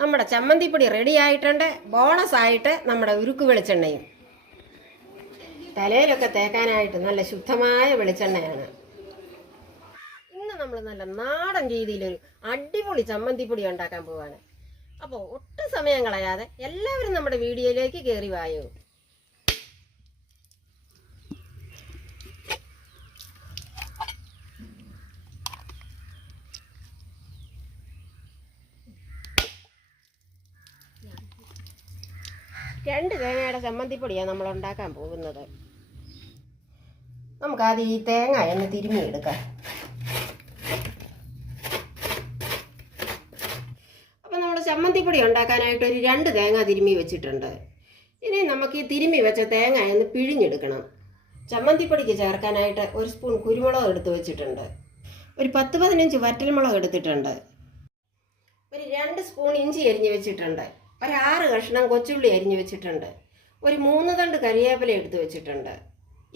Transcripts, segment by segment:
നമ്മുടെ ചമ്മന്തിപ്പൊടി റെഡി ആയിട്ടുണ്ട്. ബോണസ് ആയിട്ട് നമ്മുടെ ഉരുക്ക് വെളിച്ചെണ്ണയും. തലയിലൊക്കെ തേക്കാനായിട്ട് നല്ല ശുദ്ധമായ വെളിച്ചെണ്ണയാണ്. ഇന്ന് നമ്മൾ നല്ല നാടൻ രീതിയിലൊരു അടിപൊളി ചമ്മന്തിപ്പൊടി ഉണ്ടാക്കാൻ പോവാണ്. അപ്പോൾ ഒട്ടും സമയം കളയാതെ എല്ലാവരും നമ്മുടെ വീഡിയോയിലേക്ക് കയറി വായോ. രണ്ട് തേങ്ങയുടെ ചമ്മന്തിപ്പൊടിയാണ് നമ്മൾ ഉണ്ടാക്കാൻ പോകുന്നത്. നമുക്കാദ്യം ഈ തേങ്ങ ഒന്ന് തിരുമ്മിയെടുക്കാം. അപ്പം നമ്മൾ ചമ്മന്തിപ്പൊടി ഉണ്ടാക്കാനായിട്ട് ഒരു 2 തേങ്ങ തിരുമ്മി വെച്ചിട്ടുണ്ട്. ഇനി നമുക്ക് ഈ തിരുമ്മി വെച്ച തേങ്ങ ഒന്ന് പിഴിഞ്ഞെടുക്കണം. ചമ്മന്തിപ്പൊടിക്ക് ചേർക്കാനായിട്ട് 1 സ്പൂൺ കുരുമുളക് എടുത്ത് വെച്ചിട്ടുണ്ട്. ഒരു 10-15 വറ്റൽമുളക് എടുത്തിട്ടുണ്ട്. ഒരു 2 സ്പൂൺ ഇഞ്ചി അരിഞ്ഞ് വെച്ചിട്ടുണ്ട്. ഒരു 6 കഷ്ണം കൊച്ചുള്ളി അരിഞ്ഞ് വെച്ചിട്ടുണ്ട്. ഒരു 3 തണ്ട് കറിവേപ്പില എടുത്ത് വെച്ചിട്ടുണ്ട്.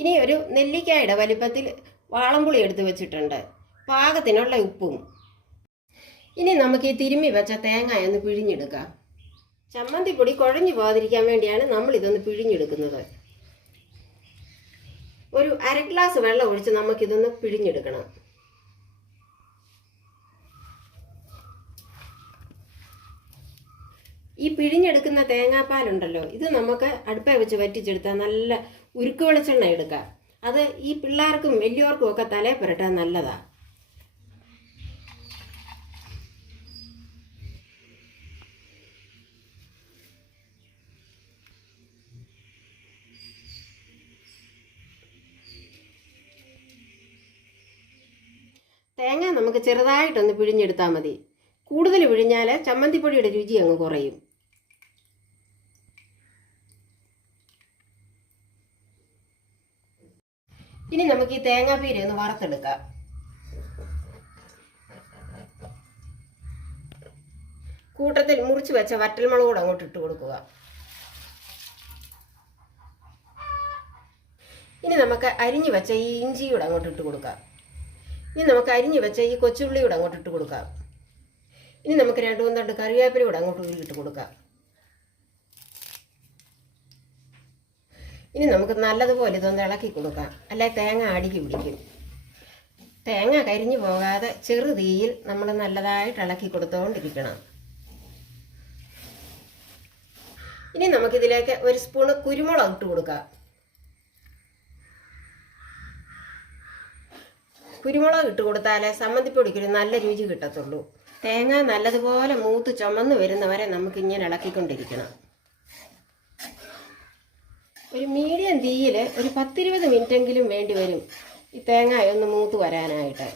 ഇനി ഒരു നെല്ലിക്കായുടെ വലിപ്പത്തിൽ വാളംപുളി എടുത്ത് വെച്ചിട്ടുണ്ട്. പാകത്തിനുള്ള ഉപ്പും. ഇനി നമുക്ക് ഈ തിരുമ്മി വെച്ച തേങ്ങ ഒന്ന് പിഴിഞ്ഞെടുക്കാം. ചമ്മന്തിപ്പൊടി കുഴഞ്ഞു പോകാതിരിക്കാൻ വേണ്ടിയാണ് നമ്മൾ ഇതൊന്ന് പിഴിഞ്ഞെടുക്കുന്നത്. ഒരു 1/2 ഗ്ലാസ് വെള്ളം ഒഴിച്ച് നമുക്കിതൊന്ന് പിഴിഞ്ഞെടുക്കണം. ഈ പിഴിഞ്ഞെടുക്കുന്ന തേങ്ങാപ്പാലുണ്ടല്ലോ, ഇത് നമുക്ക് അടുപ്പേ വെച്ച് വറ്റിച്ചെടുത്താൽ നല്ല ഉരുക്ക് വെളിച്ചെണ്ണ എടുക്കാം. അത് ഈ പിള്ളേർക്കും വലിയവർക്കും ഒക്കെ തലയിൽ പുരട്ടാൻ നല്ലതാ. തേങ്ങ നമുക്ക് ചെറുതായിട്ടൊന്ന് പിഴിഞ്ഞെടുത്താൽ മതി. കൂടുതൽ പിഴിഞ്ഞാൽ ചമ്മന്തിപ്പൊടിയുടെ രുചി അങ്ങ് കുറയും. ഇനി നമുക്ക് ഈ തേങ്ങാപ്പീര ഒന്ന് വറുത്തെടുക്കാം. കൂട്ടത്തിൽ മുറിച്ച് വെച്ച വറ്റൽമുളക് കൂടെ അങ്ങോട്ട് ഇട്ട് കൊടുക്കുക. ഇനി നമുക്ക് അരിഞ്ഞു വെച്ച ഈ ഇഞ്ചി കൂടെ അങ്ങോട്ട് ഇട്ട് കൊടുക്കാം. ഇനി നമുക്ക് അരിഞ്ഞു വെച്ച ഈ കൊച്ചുള്ളി കൂടെ അങ്ങോട്ട് ഇട്ട് കൊടുക്കാം. ഇനി നമുക്ക് 2-3 തണ്ട് കറിവേപ്പില കൂടെ അങ്ങോട്ട് ഉരുക്കിട്ട് കൊടുക്കാം. ഇനി നമുക്ക് നല്ലതുപോലെ ഇതൊന്ന് ഇളക്കി കൊടുക്കാം, അല്ലെ തേങ്ങ അടിക്ക് പിടിക്കും. തേങ്ങ കരിഞ്ഞു പോകാതെ ചെറു തീയിൽ നമ്മൾ നല്ലതായിട്ട് ഇളക്കി കൊടുത്തുകൊണ്ടിരിക്കണം. ഇനി നമുക്കിതിലേക്ക് 1 സ്പൂൺ കുരുമുളക് ഇട്ട് കൊടുക്കാം. കുരുമുളക് ഇട്ട് കൊടുത്താലേ ചമ്മന്തിപ്പൊടിക്കൊരു നല്ല രുചി കിട്ടത്തുള്ളൂ. തേങ്ങ നല്ലതുപോലെ മൂത്ത് ചുമന്ന് വരുന്നവരെ നമുക്കിങ്ങനെ ഇളക്കിക്കൊണ്ടിരിക്കണം. ഒരു മീഡിയം തീയിൽ ഒരു 10-20 മിനിറ്റെങ്കിലും വേണ്ടി വരും ഈ തേങ്ങ ഒന്ന് മൂത്ത് വരാനായിട്ട്.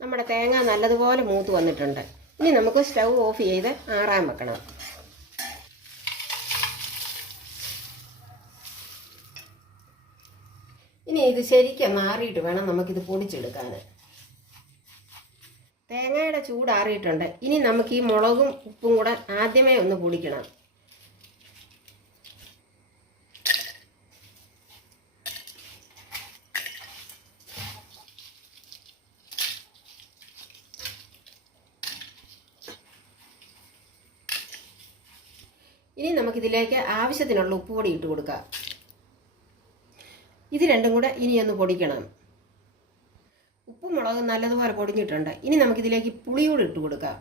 നമ്മുടെ തേങ്ങ നല്ലതുപോലെ മൂത്ത് വന്നിട്ടുണ്ട്. ഇനി നമുക്ക് സ്റ്റൗ ഓഫ് ചെയ്ത് ആറാൻ വെക്കണം. ഇനി ഇത് ശരിക്കും ആറിയിട്ട് വേണം നമുക്കിത് പൊടിച്ചെടുക്കാൻ. തേങ്ങയുടെ ചൂടാറിയിട്ടുണ്ട്. ഇനി നമുക്ക് ഈ മുളകും ഉപ്പും കൂടെ ആദ്യമേ ഒന്ന് പൊടിക്കണം. ഇനി നമുക്കിതിലേക്ക് ആവശ്യത്തിനുള്ള ഉപ്പ് പൊടി ഇട്ട് കൊടുക്കാം. ഇത് രണ്ടും കൂടെ ഇനി ഒന്ന് പൊടിക്കണം. ഉപ്പും മുളകും നല്ലതുപോലെ പൊടിഞ്ഞിട്ടുണ്ട്. ഇനി നമുക്കിതിലേക്ക് പുളിയൂടെ ഇട്ട് കൊടുക്കാം.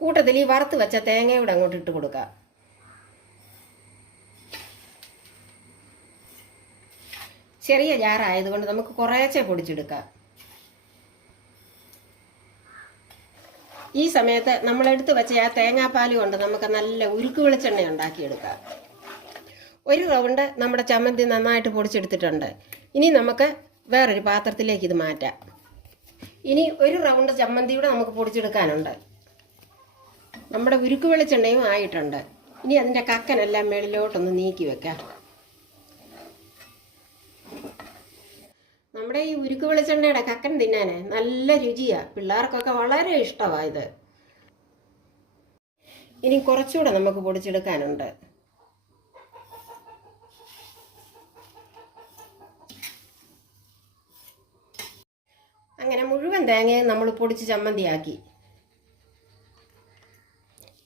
കൂട്ടത്തിൽ ഈ വറുത്ത് വെച്ച തേങ്ങയൂടെ അങ്ങോട്ട് ഇട്ട് കൊടുക്കാം. ചെറിയ ജാറായതുകൊണ്ട് നമുക്ക് കുറേശ്ശെ പൊടിച്ചെടുക്കാം. ഈ സമയത്ത് നമ്മളെടുത്ത് വെച്ച ആ തേങ്ങാപ്പാൽ കൊണ്ട് നമുക്ക് നല്ല ഉരുക്ക് വെളിച്ചെണ്ണ ഉണ്ടാക്കിയെടുക്കാം. 1 റൗണ്ട് നമ്മുടെ ചമ്മന്തി നന്നായിട്ട് പൊടിച്ചെടുത്തിട്ടുണ്ട്. ഇനി നമുക്ക് വേറൊരു പാത്രത്തിലേക്ക് ഇത് മാറ്റാം. ഇനി 1 റൗണ്ട് ചമ്മന്തിയുടെ നമുക്ക് പൊടിച്ചെടുക്കാനുണ്ട്. നമ്മുടെ ഉരുക്ക് വെളിച്ചെണ്ണയും ആയിട്ടുണ്ട്. ഇനി അതിൻ്റെ കക്കനെല്ലാം മേളിലോട്ടൊന്ന് നീക്കി വെക്കാം. നമ്മുടെ ഈ ഉരുക്ക് വെളിച്ചെണ്ണയുടെ കക്കൻ തിന്നാൻ നല്ല രുചിയാണ്. പിള്ളേർക്കൊക്കെ വളരെ ഇഷ്ടമാണ് ഇത്. ഇനി കുറച്ചുകൂടെ നമുക്ക് പൊടിച്ചെടുക്കാനുണ്ട്. അങ്ങനെ മുഴുവൻ തേങ്ങയും നമ്മൾ പൊടിച്ച് ചമ്മന്തിയാക്കി.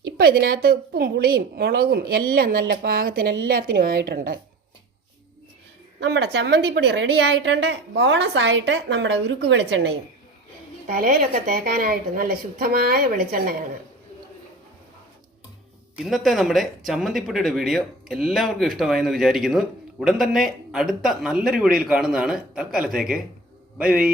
ഇപ്പം ഇതിനകത്ത് ഉപ്പും പുളിയും മുളകും എല്ലാം നല്ല പാകത്തിന് എല്ലാത്തിനുമായിട്ടുണ്ട്. നമ്മുടെ ചമ്മന്തിപ്പൊടി റെഡി ആയിട്ടുണ്ട്. ബോണസായിട്ട് നമ്മുടെ ഉരുക്ക് വെളിച്ചെണ്ണയും. തലയിലൊക്കെ തേക്കാനായിട്ട് നല്ല ശുദ്ധമായ വെളിച്ചെണ്ണയാണ്. ഇന്നത്തെ നമ്മുടെ ചമ്മന്തിപ്പൊടിയുടെ വീഡിയോ എല്ലാവർക്കും ഇഷ്ടമായെന്ന് വിചാരിക്കുന്നു. ഉടൻ തന്നെ അടുത്ത നല്ലൊരു വീഡിയോയിൽ കാണുന്നതാണ്. തൽക്കാലത്തേക്ക് ബൈ ബൈ.